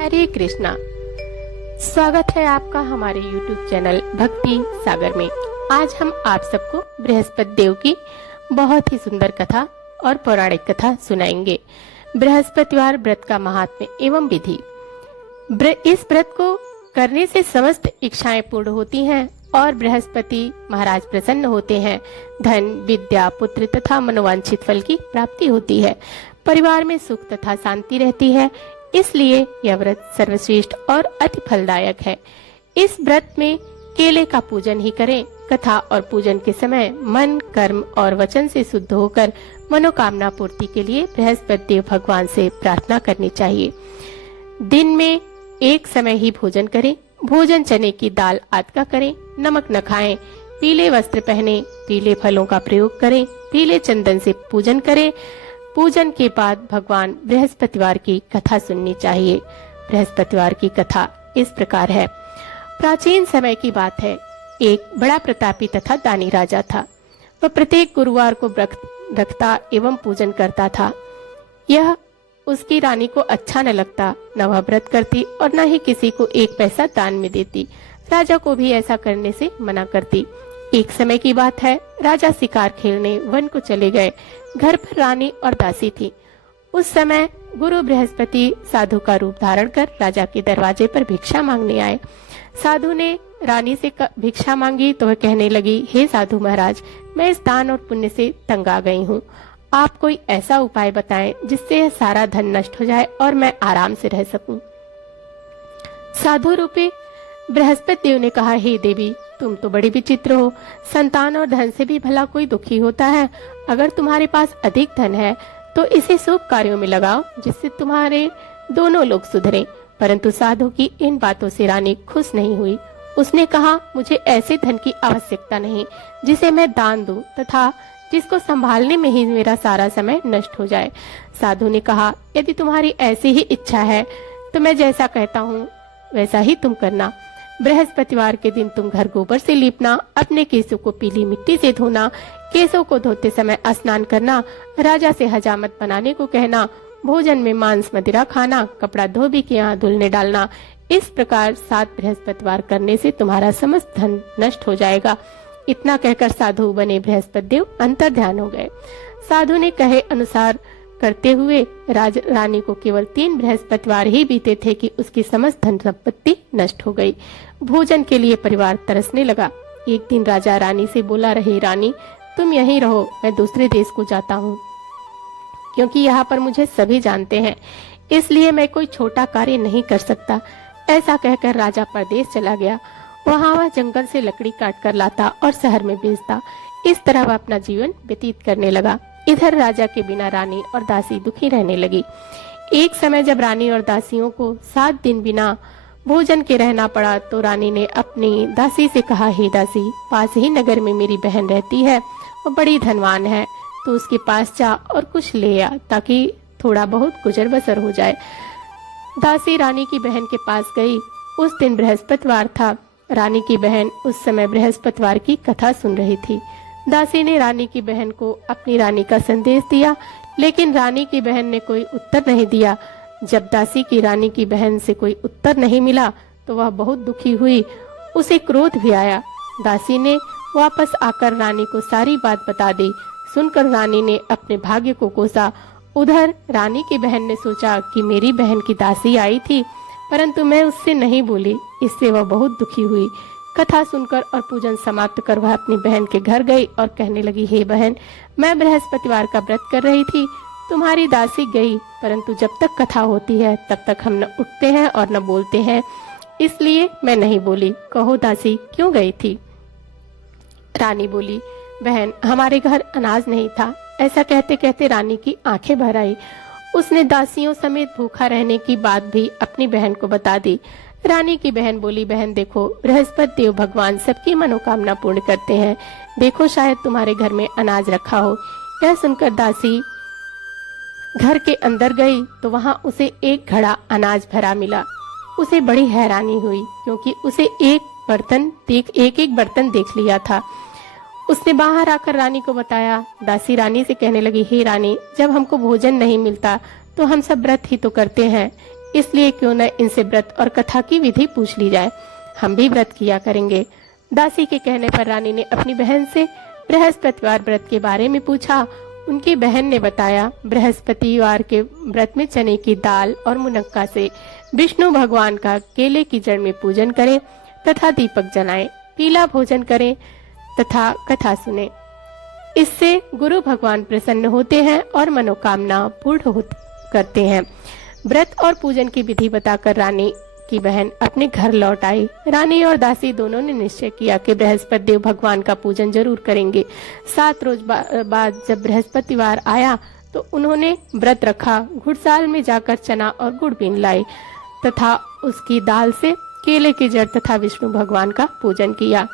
हरे कृष्णा। स्वागत है आपका हमारे YouTube चैनल भक्ति सागर में। आज हम आप सबको बृहस्पति देव की बहुत ही सुंदर कथा और पौराणिक कथा सुनाएंगे। बृहस्पतिवार व्रत का महात्म्य एवं विधि। इस व्रत को करने से समस्त इच्छाएं पूर्ण होती हैं और बृहस्पति महाराज प्रसन्न होते हैं। धन, विद्या, पुत्र तथा मनोवांछित फल की प्राप्ति होती है। परिवार में सुख तथा शांति रहती है। इसलिए यह व्रत सर्वश्रेष्ठ और अति फलदायक है। इस व्रत में केले का पूजन ही करें। कथा और पूजन के समय मन, कर्म और वचन से शुद्ध होकर मनोकामना पूर्ति के लिए बृहस्पति देव भगवान से प्रार्थना करनी चाहिए। दिन में एक समय ही भोजन करें। भोजन चने की दाल आदि का करें। नमक न खाएं। पीले वस्त्र पहने। पीले फलों का प्रयोग करें। पीले चंदन से पूजन करें। पूजन के बाद भगवान बृहस्पतिवार की कथा सुननी चाहिए। बृहस्पतिवार की कथा इस प्रकार है। प्राचीन समय की बात है। एक बड़ा प्रतापी तथा दानी राजा था। वह प्रत्येक गुरुवार को व्रत रखता एवं पूजन करता था। यह उसकी रानी को अच्छा न लगता। न वह व्रत करती और न ही किसी को एक पैसा दान में देती। राजा को भी ऐसा करने से मना करती। एक समय की बात है। राजा शिकार खेलने वन को चले गए। घर पर रानी और दासी थी। उस समय गुरु बृहस्पति साधु का रूप धारण कर राजा के दरवाजे पर भिक्षा मांगने आए। साधु ने रानी से भिक्षा मांगी तो वह कहने लगी, हे साधु महाराज, मैं इस दान और पुण्य से तंग आ गई हूँ। आप कोई ऐसा उपाय बताएं जिससे यह सारा धन नष्ट हो जाए और मैं आराम से रह सकूं। साधु रूपी बृहस्पति देव ने कहा, हे देवी, तुम तो बड़ी विचित्र हो। संतान और धन से भी भला कोई दुखी होता है। अगर तुम्हारे पास अधिक धन है तो इसे शुभ कार्यों में लगाओ जिससे तुम्हारे दोनों लोग सुधरें। परंतु साधु की इन बातों से रानी खुश नहीं हुई। उसने कहा, मुझे ऐसे धन की आवश्यकता नहीं जिसे मैं दान दूं तथा जिसको संभालने में ही मेरा सारा समय नष्ट हो जाए। साधु ने कहा, यदि तुम्हारी ऐसी ही इच्छा है तो मैं जैसा कहता हूँ वैसा ही तुम करना। बृहस्पतिवार के दिन तुम घर गोबर से लीपना, अपने केसों को पीली मिट्टी से धोना, केसों को धोते समय स्नान करना, राजा से हजामत बनाने को कहना, भोजन में मांस मदिरा खाना, कपड़ा धोबी के यहाँ धुलने डालना। इस प्रकार 7 बृहस्पतिवार करने से तुम्हारा समस्त धन नष्ट हो जाएगा। इतना कहकर साधु बने बृहस्पति देव अंतर ध्यान हो गए। साधु ने कहे अनुसार करते हुए रानी को केवल 3 बृहस्पतिवार ही बीते थे कि उसकी समस्त धन संपत्ति नष्ट हो गई। भोजन के लिए परिवार तरसने लगा। एक दिन राजा रानी से बोला, रहे रानी, तुम यहीं रहो, मैं दूसरे देश को जाता हूँ, क्योंकि यहाँ पर मुझे सभी जानते हैं, इसलिए मैं कोई छोटा कार्य नहीं कर सकता। ऐसा कहकर राजा परदेश चला गया। वह जंगल से लकड़ी काट कर लाता और शहर में बेचता। इस तरह वह अपना जीवन व्यतीत करने लगा। इधर राजा के बिना रानी और दासी दुखी रहने लगी। एक समय जब रानी और दासियों को 7 दिन बिना भोजन के रहना पड़ा तो रानी ने अपनी दासी से कहा, हे दासी, पास ही नगर में मेरी बहन रहती है, वो बड़ी धनवान है, तो उसके पास जा और कुछ ले आ ताकि थोड़ा बहुत गुजर बसर हो जाए। दासी रानी की बहन के पास गई। उस दिन बृहस्पतिवार था। रानी की बहन उस समय बृहस्पतिवार की कथा सुन रही थी। दासी ने रानी की बहन को अपनी रानी का संदेश दिया, लेकिन रानी की बहन ने कोई उत्तर नहीं दिया। जब दासी की रानी की बहन से कोई उत्तर नहीं मिला तो वह बहुत दुखी हुई। उसे क्रोध भी आया। दासी ने वापस आकर रानी को सारी बात बता दी। सुनकर रानी ने अपने भाग्य को कोसा। उधर रानी की बहन ने सोचा कि मेरी बहन की दासी आई थी, परंतु मैं उससे नहीं बोली। इससे वह बहुत दुखी हुई। कथा सुनकर और पूजन समाप्त कर वह अपनी बहन के घर गई और कहने लगी, हे बहन, मैं बृहस्पतिवार का व्रत कर रही थी, तुम्हारी दासी गई, परंतु जब तक कथा होती है तब तक हम न उठते हैं और न बोलते हैं, इसलिए मैं नहीं बोली। कहो दासी, क्यों गई थी? रानी बोली, बहन, हमारे घर अनाज नहीं था। ऐसा कहते कहते रानी की आंखें भर आई। उसने दासियों समेत भूखा रहने की बात भी अपनी बहन को बता दी। रानी की बहन बोली, बहन देखो, बृहस्पति देव भगवान सबकी मनोकामना पूर्ण करते हैं। देखो, शायद तुम्हारे घर में अनाज रखा हो। यह सुनकर दासी घर के अंदर गई तो वहां उसे एक घड़ा अनाज भरा मिला। उसे बड़ी हैरानी हुई क्योंकि उसे एक एक बर्तन देख लिया था। उसने बाहर आकर रानी को बताया। दासी रानी से कहने लगी, हे रानी, जब हमको भोजन नहीं मिलता तो हम सब व्रत ही तो करते हैं, इसलिए क्यों न इनसे व्रत और कथा की विधि पूछ ली जाए, हम भी व्रत किया करेंगे। दासी के कहने पर रानी ने अपनी बहन से बृहस्पतिवार व्रत के बारे में पूछा। उनकी बहन ने बताया, बृहस्पतिवार के व्रत में चने की दाल और मुनक्का से विष्णु भगवान का केले की जड़ में पूजन करें तथा दीपक जलाएं, पीला भोजन करें तथा कथा सुने। इससे गुरु भगवान प्रसन्न होते हैं और मनोकामना पूर्ण करते हैं। व्रत और पूजन की विधि बताकर रानी की बहन अपने घर लौट आई। रानी और दासी दोनों ने निश्चय किया कि बृहस्पति देव भगवान का पूजन जरूर करेंगे। 7 रोज बाद जब बृहस्पतिवार आया तो उन्होंने व्रत रखा। घुड़साल में जाकर चना और गुड़ बीन लाई तथा उसकी दाल से केले की जड़ तथा विष्णु भगवान का पूजन किया।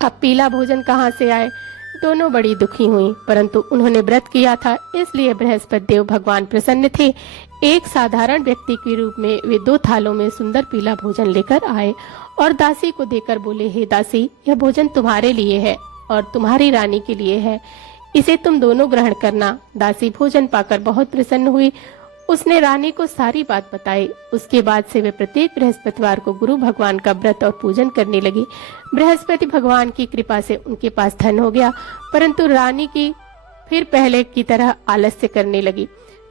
अब पीला भोजन कहाँ से आए? दोनों बड़ी दुखी हुई, परंतु उन्होंने व्रत किया था, इसलिए बृहस्पति देव भगवान प्रसन्न थे। एक साधारण व्यक्ति के रूप में वे 2 थालों में सुंदर पीला भोजन लेकर आए और दासी को देकर बोले, हे दासी, यह भोजन तुम्हारे लिए है और तुम्हारी रानी के लिए है, इसे तुम दोनों ग्रहण करना। दासी भोजन पाकर बहुत प्रसन्न हुई। उसने रानी को सारी बात बताई। उसके बाद से वे प्रत्येक बृहस्पतिवार को गुरु भगवान का व्रत और पूजन करने लगी। बृहस्पति भगवान की कृपा से उनके पास धन हो गया, परंतु रानी की फिर पहले की तरह आलस्य करने लगी।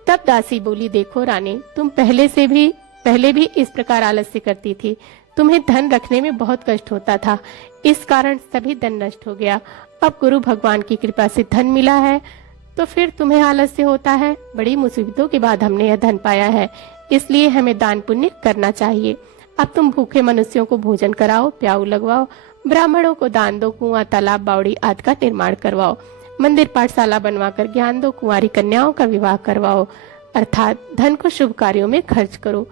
तब दासी बोली, देखो रानी, तुम पहले भी इस प्रकार आलस्य करती थी। तुम्हें धन रखने में बहुत कष्ट होता था, इस कारण सभी धन नष्ट हो गया। अब गुरु भगवान की कृपा से धन मिला है तो फिर तुम्हें आलस्य होता है। बड़ी मुसीबतों के बाद हमने यह धन पाया है, इसलिए हमें दान पुण्य करना चाहिए। अब तुम भूखे मनुष्यों को भोजन कराओ, प्याऊ लगवाओ, ब्राह्मणों को दान दो, कुआं, तालाब, बावड़ी आदि का निर्माण करवाओ, मंदिर पाठशाला बनवाकर ज्ञान दो, कुंवारी कन्याओं का विवाह करवाओ, अर्थात धन को शुभ कार्यों में खर्च करो,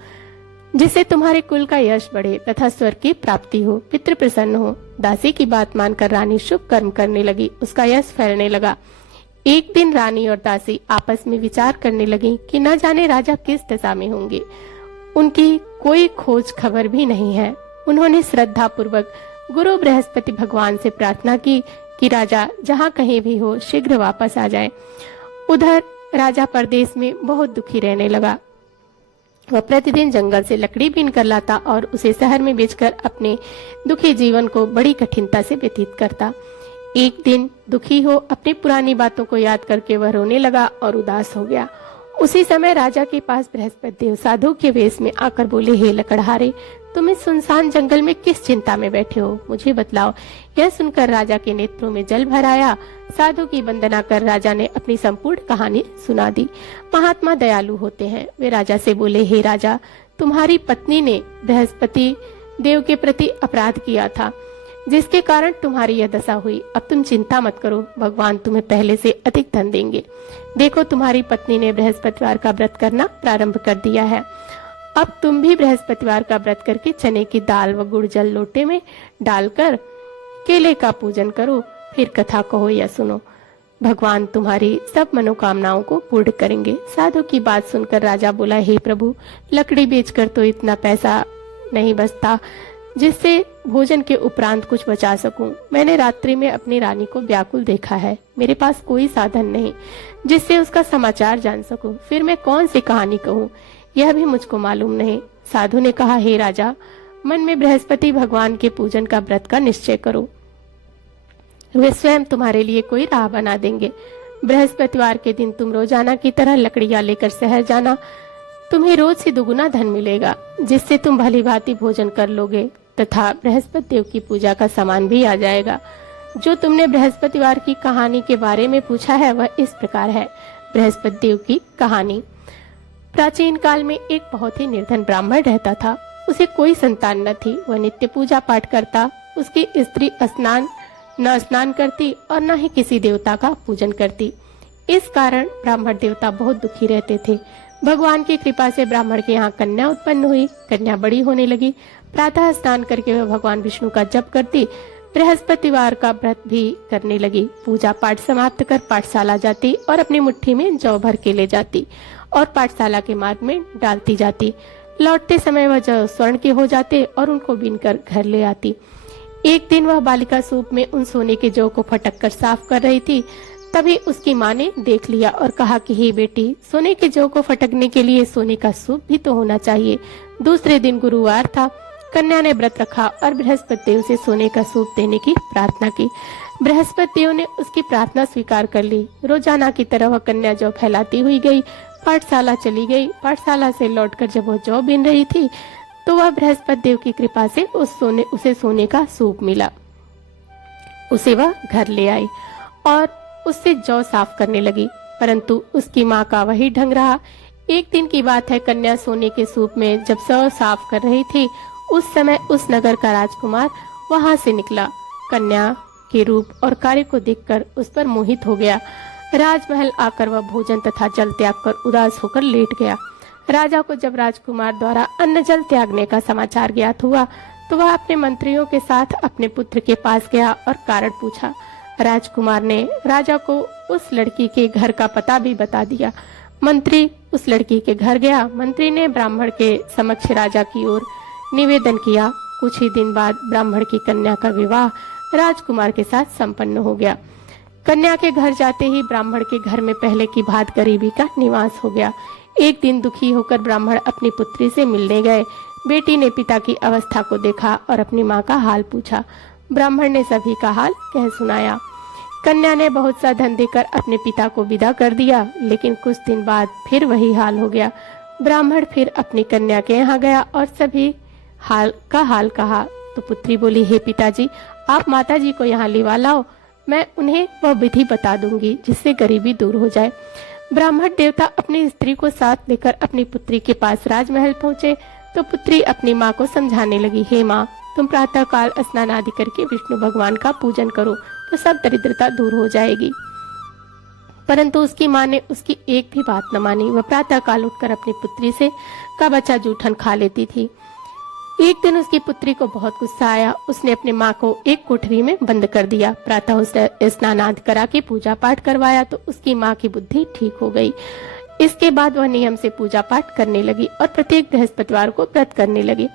जिससे तुम्हारे कुल का यश बढ़े तथा स्वर्ग की प्राप्ति हो, पितृ प्रसन्न हो। दासी की बात मानकर रानी शुभ कर्म करने लगी, उसका यश फैलने लगा। एक दिन रानी और दासी आपस में विचार करने लगी कि न जाने राजा किस दशा में होंगे। उनकी कोई खोज खबर भी नहीं है। उन्होंने श्रद्धा पूर्वक गुरु बृहस्पति भगवान से प्रार्थना की कि राजा जहाँ कहीं भी हो शीघ्र वापस आ जाए। उधर राजा परदेश में बहुत दुखी रहने लगा। वह प्रतिदिन जंगल से लकड़ी बीन कर लाता और उसे शहर में बेचकर अपने दुखी जीवन को बड़ी कठिनता से व्यतीत करता। एक दिन दुखी हो अपनी पुरानी बातों को याद करके वह रोने लगा और उदास हो गया। उसी समय राजा के पास बृहस्पति देव साधु के वेश में आकर बोले, हे लकड़हारे, तुम इस सुनसान जंगल में किस चिंता में बैठे हो, मुझे बतलाओ। यह सुनकर राजा के नेत्रों में जल भर आया। साधु की वंदना कर राजा ने अपनी संपूर्ण कहानी सुना दी। महात्मा दयालु होते हैं। वे राजा से बोले, हे राजा, तुम्हारी पत्नी ने बृहस्पति देव के प्रति अपराध किया था, जिसके कारण तुम्हारी यह दशा हुई। अब तुम चिंता मत करो, भगवान तुम्हें पहले से अधिक धन देंगे। देखो, तुम्हारी पत्नी ने बृहस्पतिवार का व्रत करना प्रारंभ कर दिया है। अब तुम भी बृहस्पतिवार का व्रत करके चने की दाल व गुड़ जल लोटे में डालकर केले का पूजन करो, फिर कथा कहो या सुनो। भगवान तुम्हारी सब मनोकामनाओं को पूर्ण करेंगे। साधु की बात सुनकर राजा बोला, हे प्रभु, लकड़ी बेचकर तो इतना पैसा नहीं बचता जिससे भोजन के उपरांत कुछ बचा सकूं। मैंने रात्रि में अपनी रानी को व्याकुल देखा है। मेरे पास कोई साधन नहीं जिससे उसका समाचार जान सकूं। फिर मैं कौन सी कहानी कहूं, यह भी मुझको मालूम नहीं। साधु ने कहा, हे राजा, मन में बृहस्पति भगवान के पूजन का व्रत का निश्चय करो, वे स्वयं तुम्हारे लिए कोई राह बना देंगे। बृहस्पतिवार के दिन तुम रोजाना की तरह लकड़ियां लेकर शहर जाना। तुम्हें रोज से दुगुना धन मिलेगा, जिससे तुम भली भांति भोजन कर लोगे तथा बृहस्पति देव की पूजा का सामान भी आ जाएगा। जो तुमने बृहस्पतिवार की कहानी के बारे में पूछा है वह इस प्रकार है। बृहस्पति देव की कहानी। प्राचीन काल में एक बहुत ही निर्धन ब्राह्मण रहता था। उसे कोई संतान न थी। वह नित्य पूजा पाठ करता। उसकी स्त्री न स्नान करती और न ही किसी देवता का पूजन करती। इस कारण ब्राह्मण देवता बहुत दुखी रहते थे। भगवान की कृपा से ब्राह्मण के यहाँ कन्या उत्पन्न हुई। कन्या बड़ी होने लगी। प्रातः स्नान करके वह भगवान विष्णु का जप करती। बृहस्पतिवार का व्रत भी करने लगी। पूजा पाठ समाप्त कर पाठशाला जाती और अपनी मुट्ठी में जौ भर के ले जाती और पाठशाला के मार्ग में डालती जाती। लौटते समय वह जौ स्वर्ण के हो जाते और उनको बीनकर घर ले आती। एक दिन वह बालिका सूप में उन सोने के जौ को फटक कर साफ कर रही थी। तभी उसकी माँ ने देख लिया और कहा कि हे बेटी, सोने के जौ को फटकने के लिए सोने का सूप भी तो होना चाहिए। दूसरे दिन गुरुवार था। कन्या ने व्रत रखा और बृहस्पति देव से सोने का सूप देने की प्रार्थना की। बृहस्पति देव ने उसकी प्रार्थना स्वीकार कर ली। रोजाना की तरह वह कन्या जौ फैलाती हुई गई, पाठशाला चली गई। पाठशाला से लौटकर जब वह जौ बीन रही थी तो वह बृहस्पति देव की कृपा से उसे सोने का सूप मिला। उसे वह घर ले आई और उससे जौ साफ करने लगी, परंतु उसकी माँ का वही ढंग रहा। एक दिन की बात है, कन्या सोने के सूप में जब जौ साफ कर रही थी, उस समय उस नगर का राजकुमार वहां से निकला। कन्या के रूप और कार्य को देखकर उस पर मोहित हो गया। राजमहल आकर वह भोजन तथा जल त्याग कर उदास होकर लेट गया। राजा को जब राजकुमार द्वारा अन्न जल त्यागने का समाचार ज्ञात हुआ तो वह अपने मंत्रियों के साथ अपने पुत्र के पास गया और कारण पूछा। राजकुमार ने राजा को उस लड़की के घर का पता भी बता दिया। मंत्री उस लड़की के घर गया। मंत्री ने ब्राह्मण के समक्ष राजा की ओर निवेदन किया। कुछ ही दिन बाद ब्राह्मण की कन्या का विवाह राजकुमार के साथ संपन्न हो गया। कन्या के घर जाते ही ब्राह्मण के घर में पहले की भांति गरीबी का निवास हो गया। एक दिन दुखी होकर ब्राह्मण अपनी पुत्री से मिलने गए। बेटी ने पिता की अवस्था को देखा और अपनी माँ का हाल पूछा। ब्राह्मण ने सभी का हाल कह सुनाया। कन्या ने बहुत सा धन देकर अपने पिता को विदा कर दिया, लेकिन कुछ दिन बाद फिर वही हाल हो गया। ब्राह्मण फिर अपनी कन्या के यहाँ गया और सभी हाल कहा तो पुत्री बोली, हे पिताजी, आप माताजी को यहाँ लिवा लाओ, मैं उन्हें वह विधि बता दूंगी जिससे गरीबी दूर हो जाए। ब्राह्मण देवता अपनी स्त्री को साथ लेकर अपनी पुत्री के पास राजमहल पहुँचे तो पुत्री अपनी माँ को समझाने लगी, हे माँ, तुम प्रातः काल स्नान आदि करके विष्णु भगवान का पूजन करो तो सब दरिद्रता दूर हो जाएगी। परंतु उसकी माँ ने उसकी एक भी बात न मानी। वह प्रातः काल उठकर अपनी पुत्री से का बच्चा जूठन खा लेती थी। एक दिन उसकी पुत्री को बहुत गुस्सा आया। उसने अपनी माँ को एक कोठरी में बंद कर दिया। प्रातः उसने स्नान आदि करा के पूजा पाठ करवाया तो उसकी माँ की बुद्धि ठीक हो गई। इसके बाद वह नियम से पूजा पाठ करने लगी और प्रत्येक बृहस्पतिवार को व्रत करने लगी।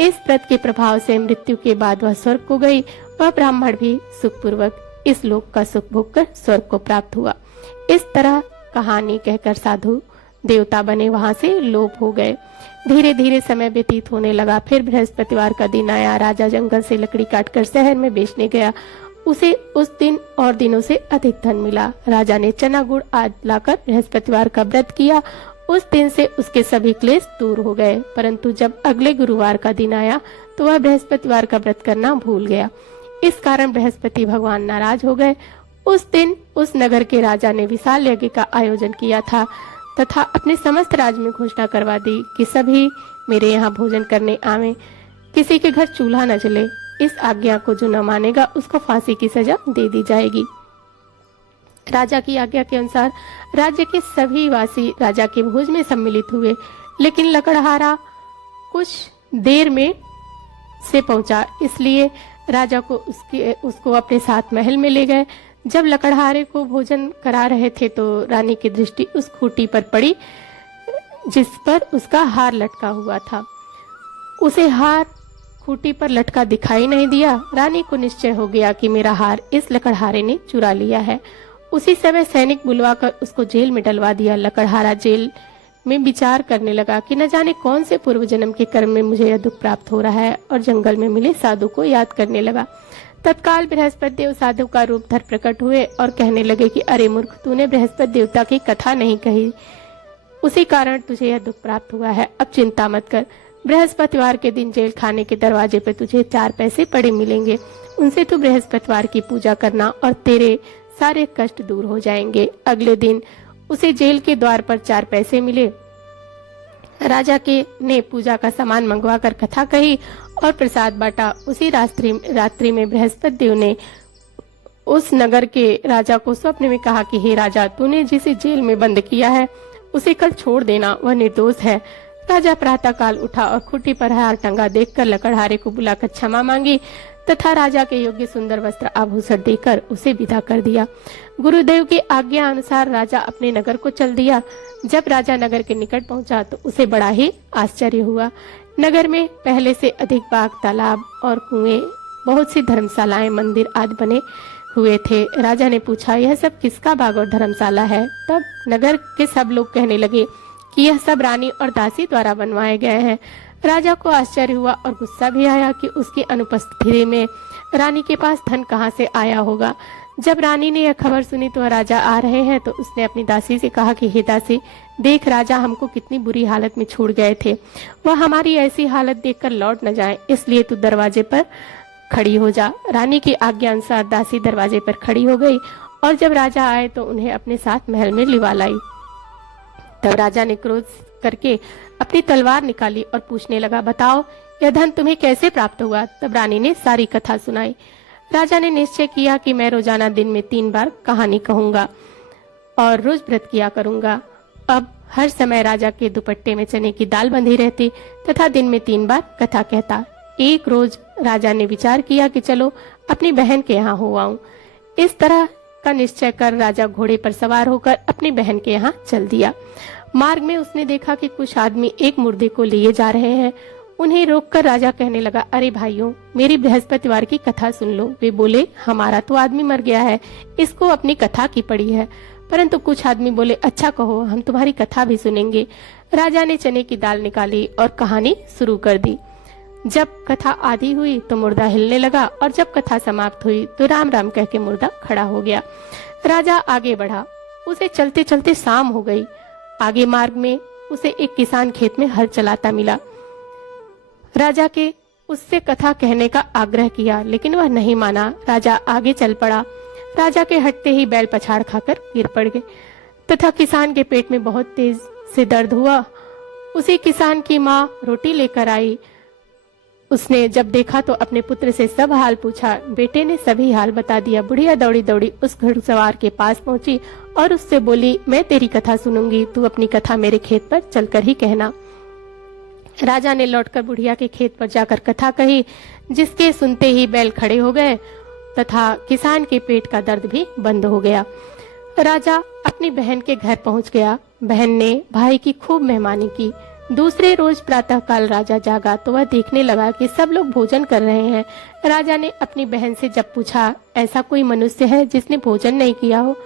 इस व्रत के प्रभाव से मृत्यु के बाद वह स्वर्ग को गई। वह ब्राह्मण भी सुखपूर्वक इस लोक का सुख भोग कर स्वर्ग को प्राप्त हुआ। इस तरह कहानी कहकर साधु देवता बने वहां से लोप हो गए। धीरे धीरे समय व्यतीत होने लगा। फिर बृहस्पतिवार का दिन आया। राजा जंगल से लकड़ी काटकर शहर में बेचने गया। उसे उस दिन और दिनों से अधिक धन मिला। राजा ने चना गुड़ आदि लाकर बृहस्पतिवार का व्रत किया। उस दिन से उसके सभी क्लेश दूर हो गए। परंतु जब अगले गुरुवार का दिन आया तो वह बृहस्पतिवार का व्रत करना भूल गया। इस कारण बृहस्पति भगवान नाराज हो गए। उस दिन उस नगर के राजा ने विशाल यज्ञ का आयोजन किया था तथा अपने समस्त राज्य में घोषणा करवा दी कि सभी मेरे यहाँ भोजन करने आवे, किसी के घर चूल्हा न जले। इस आज्ञा को जो न मानेगा उसको फांसी की सजा दे दी जाएगी। राजा की आज्ञा के अनुसार राज्य के सभी वासी राजा के भोज में सम्मिलित हुए, लेकिन लकड़हारा कुछ देर में से पहुंचा, इसलिए राजा को उसको अपने साथ महल में ले गए। जब लकड़हारे को भोजन करा रहे थे तो रानी की दृष्टि उस खूंटी पर पड़ी जिस पर उसका हार लटका हुआ था। उसे हार खूंटी पर लटका दिखाई नहीं दिया। रानी को निश्चय हो गया कि मेरा हार इस लकड़हारे ने चुरा लिया है। उसी समय सैनिक बुलवाकर उसको जेल में डलवा दिया। लकड़हारा जेल में विचार करने लगा कि न जाने कौन से पूर्व जन्म के कर्म में मुझे यह दुख प्राप्त हो रहा है, और जंगल में मिले साधु को याद करने लगा। तत्काल बृहस्पति देव साधु का रूप धर प्रकट हुए और कहने लगे कि अरे मूर्ख, तूने बृहस्पति देवता की कथा नहीं कही, उसी कारण तुझे यह दुख प्राप्त हुआ है। अब चिंता मत कर, बृहस्पतिवार के दिन जेल खाने के दरवाजे पर तुझे 4 पैसे पड़े मिलेंगे। उनसे तू बृहस्पतिवार की पूजा करना और तेरे सारे कष्ट दूर हो जाएंगे। अगले दिन उसे जेल के द्वार पर 4 पैसे मिले। राजा के ने पूजा का सामान मंगवाकर कथा कही और प्रसाद बांटा। उसी रात्रि में बृहस्पति देव ने उस नगर के राजा को स्वप्न में कहा कि हे राजा, तूने जिसे जेल में बंद किया है उसे कल छोड़ देना, वह निर्दोष है। राजा प्रातः काल उठा और खूंटी पर हार टंगा देखकर लकड़हारे को बुलाकर क्षमा मांगी तथा राजा के योग्य सुंदर वस्त्र आभूषण देकर उसे विदा कर दिया। गुरुदेव की आज्ञा अनुसार राजा अपने नगर को चल दिया। जब राजा नगर के निकट पहुंचा तो उसे बड़ा ही आश्चर्य हुआ। नगर में पहले से अधिक बाग, तालाब और कुएं, बहुत सी धर्मशालाएं, मंदिर आदि बने हुए थे। राजा ने पूछा, यह सब किसका बाग और धर्मशाला है? तब नगर के सब लोग कहने लगे कि यह सब रानी और दासी द्वारा बनवाए गए हैं। राजा को आश्चर्य हुआ और गुस्सा भी आया कि उसकी अनुपस्थिति में रानी के पास धन कहाँ से आया होगा। जब रानी ने यह खबर सुनी तो राजा आ रहे हैं तो उसने अपनी दासी से कहा कि हे दासी, देख राजा हमको कितनी बुरी हालत में छोड़ गए थे, वह हमारी ऐसी हालत देखकर लौट न जाए, इसलिए तू दरवाजे पर खड़ी हो जा। रानी की आज्ञा अनुसार दासी दरवाजे पर खड़ी हो गई और जब राजा आए तो उन्हें अपने साथ महल में लिवा लाई। तब राजा ने क्रोध करके अपनी तलवार निकाली और पूछने लगा, बताओ यह धन तुम्हें कैसे प्राप्त हुआ? तब रानी ने सारी कथा सुनाई। राजा ने निश्चय किया कि मैं रोजाना दिन में 3 बार कहानी कहूंगा और रोज व्रत किया करूंगा। अब हर समय राजा के दुपट्टे में चने की दाल बंधी रहती तथा दिन में 3 बार कथा कहता। एक रोज राजा ने विचार किया कि चलो अपनी बहन के यहाँ हो आऊं। इस तरह का निश्चय कर राजा घोड़े पर सवार होकर अपनी बहन के यहाँ चल दिया। मार्ग में उसने देखा कि कुछ आदमी एक मुर्दे को लिए जा रहे हैं। उन्हें रोककर राजा कहने लगा, अरे भाइयों, मेरी बृहस्पतिवार की कथा सुन लो। वे बोले, हमारा तो आदमी मर गया है, इसको अपनी कथा की पड़ी है। परंतु कुछ आदमी बोले, अच्छा कहो, हम तुम्हारी कथा भी सुनेंगे। राजा ने चने की दाल निकाली और कहानी शुरू कर दी। जब कथा आधी हुई तो मुर्दा हिलने लगा और जब कथा समाप्त हुई तो राम राम कह के मुर्दा खड़ा हो गया। राजा आगे बढ़ा। उसे चलते चलते शाम हो गई। आगे मार्ग में उसे एक किसान खेत में हल चलाता मिला। राजा के उससे कथा कहने का आग्रह किया लेकिन वह नहीं माना। राजा आगे चल पड़ा। राजा के हटते ही बैल पछाड़ खाकर गिर पड़ गए तथा किसान के पेट में बहुत तेज से दर्द हुआ। उसी किसान की माँ रोटी लेकर आई। उसने जब देखा तो अपने पुत्र से सब हाल पूछा। बेटे ने सभी हाल बता दिया। बुढ़िया दौड़ी दौड़ी उस घुड़सवार के पास पहुंची और उससे बोली, मैं तेरी कथा सुनूंगी, तू अपनी कथा मेरे खेत पर चलकर ही कहना। राजा ने लौटकर बुढ़िया के खेत पर जाकर कथा कही, जिसके सुनते ही बैल खड़े हो गए तथा किसान के पेट का दर्द भी बंद हो गया। राजा अपनी बहन के घर पहुंच गया। बहन ने भाई की खूब मेहमानी की। दूसरे रोज प्रातःकाल राजा जागा तो वह देखने लगा कि सब लोग भोजन कर रहे हैं। राजा ने अपनी बहन से जब पूछा, ऐसा कोई मनुष्य है जिसने भोजन नहीं किया हो,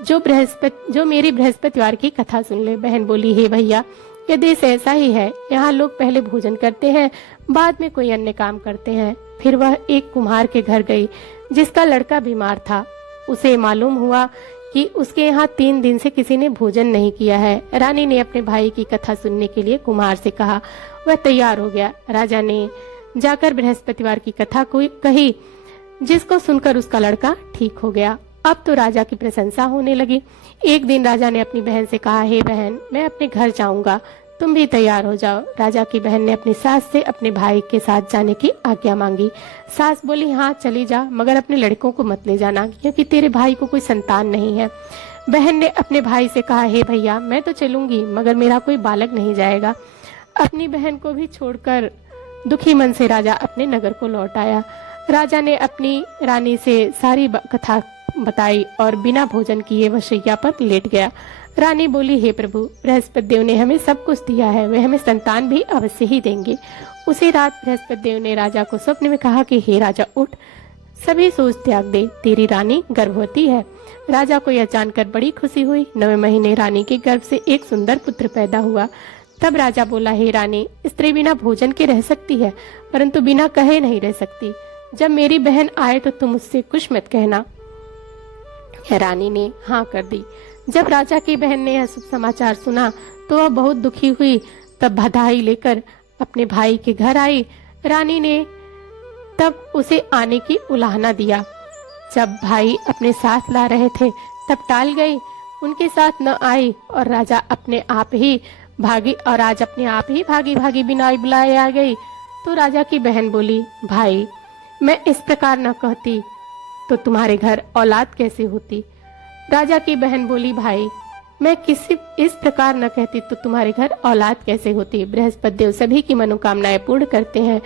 जो मेरी बृहस्पतिवार की कथा सुन ले? बहन बोली, हे भैया, यह देश ऐसा ही है। यहाँ लोग पहले भोजन करते हैं, बाद में कोई अन्य काम करते हैं। फिर वह एक कुम्हार के घर गई जिसका लड़का बीमार था। उसे मालूम हुआ कि उसके यहाँ 3 दिन से किसी ने भोजन नहीं किया है। रानी ने अपने भाई की कथा सुनने के लिए कुम्हार से कहा। वह तैयार हो गया। राजा ने जाकर बृहस्पतिवार की कथा को कही, जिसको सुनकर उसका लड़का ठीक हो गया। अब तो राजा की प्रशंसा होने लगी। एक दिन राजा ने अपनी बहन से कहा, हे बहन, मैं अपने घर जाऊंगा, तुम भी तैयार हो जाओ। राजा की बहन ने अपनी सास से अपने भाई के साथ जाने की आज्ञा मांगी। सास बोली, हाँ चली जा, मगर अपने लड़कों को मत ले जाना, क्योंकि तेरे भाई को कोई संतान नहीं है। बहन ने अपने भाई से कहा, हे भैया, मैं तो चलूंगी, मगर मेरा कोई बालक नहीं जाएगा। अपनी बहन को भी छोड़कर दुखी मन से राजा अपने नगर को लौट आया। राजा ने अपनी रानी से सारी कथा बताई और बिना भोजन किए वह शैया पर लेट गया। रानी बोली, हे प्रभु, बृहस्पति देव ने हमें सब कुछ दिया है, वे हमें संतान भी अवश्य ही देंगे। उसी रात बृहस्पति देव ने राजा को स्वप्न में कहा कि हे राजा, उठ, सभी सोच त्याग दे, तेरी रानी गर्भवती है। राजा को यह जानकर बड़ी खुशी हुई। 9वें महीने रानी के गर्भ से एक सुंदर पुत्र पैदा हुआ। तब राजा बोला, हे रानी, स्त्री बिना भोजन के रह सकती है, परंतु बिना कहे नहीं रह सकती। जब मेरी बहन आए तो तुम उससे कुछ मत कहना। रानी ने हाँ कर दी। जब राजा की बहन ने यह शुभ समाचार सुना तो वह बहुत दुखी हुई। तब बधाई लेकर अपने भाई के घर आई। रानी ने तब उसे आने की उलाहना दिया। जब भाई अपने साथ ला रहे थे तब टाल गई, उनके साथ न आई और राजा अपने आप ही भागी भागी बिना बुलाए आ गई। तो राजा की बहन बोली, भाई, मैं इस प्रकार न कहती तो तुम्हारे घर औलाद कैसे होती? राजा की बहन बोली, भाई, मैं किसी इस प्रकार न कहती तो तुम्हारे घर औलाद कैसे होती? बृहस्पति देव सभी की मनोकामनाएं पूर्ण करते हैं।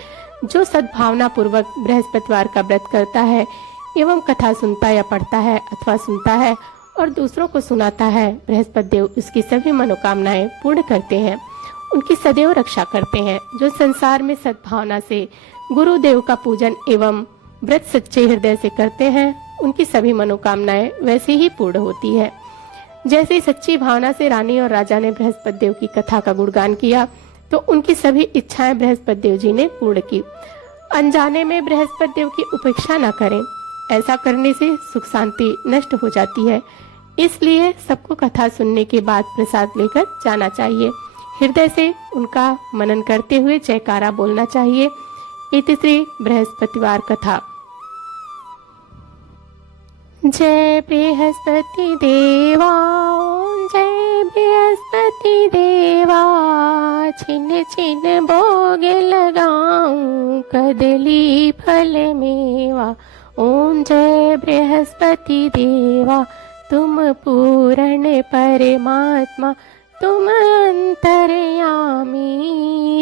जो सद्भावना पूर्वक बृहस्पतिवार का व्रत करता है एवं कथा सुनता या पढ़ता है अथवा सुनता है और दूसरों को सुनाता है, बृहस्पति देव उसकी सभी मनोकामनाएं पूर्ण करते हैं, उनकी सदैव रक्षा करते हैं। जो संसार में सद्भावना से गुरुदेव का पूजन एवं व्रत सच्चे हृदय से करते हैं, उनकी सभी मनोकामनाएं वैसे ही पूर्ण होती है। जैसे सच्ची भावना से रानी और राजा ने बृहस्पति देव की कथा का गुणगान किया तो उनकी सभी इच्छाएं बृहस्पति देव जी ने पूर्ण की। अनजाने में बृहस्पति देव की उपेक्षा न करें, ऐसा करने से सुख शांति नष्ट हो जाती है। इसलिए सबको कथा सुनने के बाद प्रसाद लेकर जाना चाहिए। हृदय से उनका मनन करते हुए जयकारा बोलना चाहिए। इति श्री बृहस्पतिवार कथा। जय बृहस्पति देवा, जय बृहस्पति देवा, छिन छिन भोग लगाऊं कदली फल मेवा। ओम जय बृहस्पति देवा, तुम पूर्ण परमात्मा, तुम अंतर्यामी,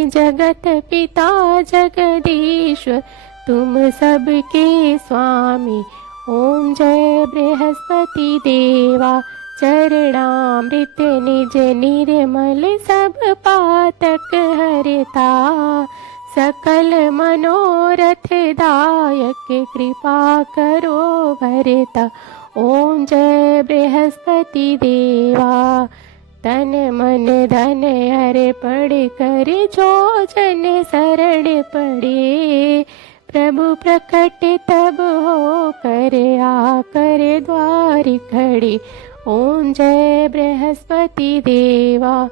जगत पिता जगदीश्वर, तुम सबके स्वामी। ओम जय बृहस्पति देवा, चरणामृत निज निर्मल सब पातक हरता, सकल मनोरथ दायक कृपा करो भरता। ओम जय बृहस्पति देवा, तन मन धन हर पढ़ कर जो जन शरण पड़े, प्रभु प्रकट तब हो कर आकर द्वार खड़े। ओम जय बृहस्पति देवा,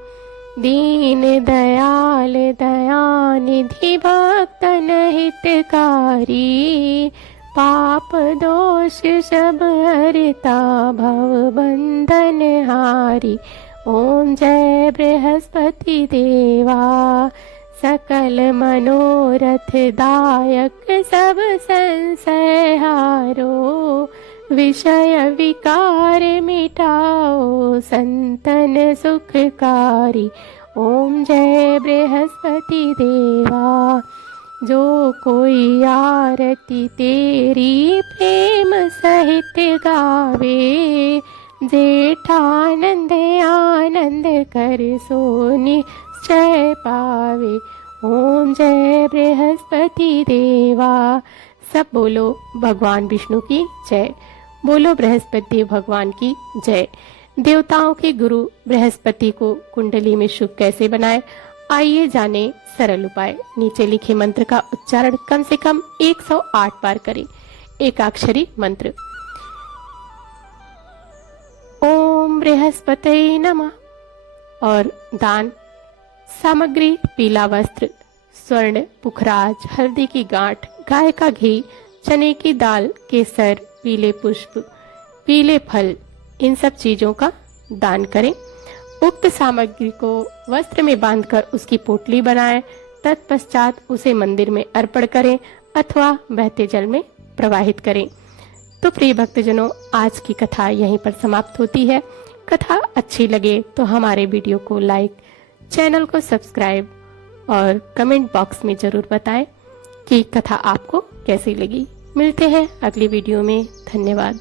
दीन दयाल दयानिधि भक्तन हितकारी, पाप दोष सब हरता भव बंधन हारी। ओम जय बृहस्पति देवा, सकल मनोरथ दायक सब संशय हारो, विषय विकार मिटाओ संतन सुखकारी। ओम जय बृहस्पति देवा, जो कोई आरती तेरी प्रेम सहित गावे, जेठानंद आनंद कर सो निश्चय पावे। ओम जय बृहस्पति देवा। सब बोलो भगवान विष्णु की जय, बोलो बृहस्पति भगवान की जय। देवताओं के गुरु बृहस्पति को कुंडली में शुभ कैसे बनाएं, आइए जाने सरल उपाय। नीचे लिखे मंत्र का उच्चारण कम से कम 108 बार करें। एकाक्षरी मंत्र ओम बृहस्पति नमः। और दान सामग्री पीला वस्त्र, स्वर्ण, पुखराज, हल्दी की गांठ, गाय का घी, चने की दाल, केसर, पीले पुष्प, पीले फल, इन सब चीजों का दान करें। उक्त सामग्री को वस्त्र में बांधकर उसकी पोटली बनाएं। तत्पश्चात उसे मंदिर में अर्पण करें अथवा बहते जल में प्रवाहित करें। तो प्रिय भक्तजनों, आज की कथा यहीं पर समाप्त होती है। कथा अच्छी लगे तो हमारे वीडियो को लाइक, चैनल को सब्सक्राइब और कमेंट बॉक्स में जरूर बताएं कि कथा आपको कैसी लगी। मिलते हैं अगली वीडियो में। धन्यवाद।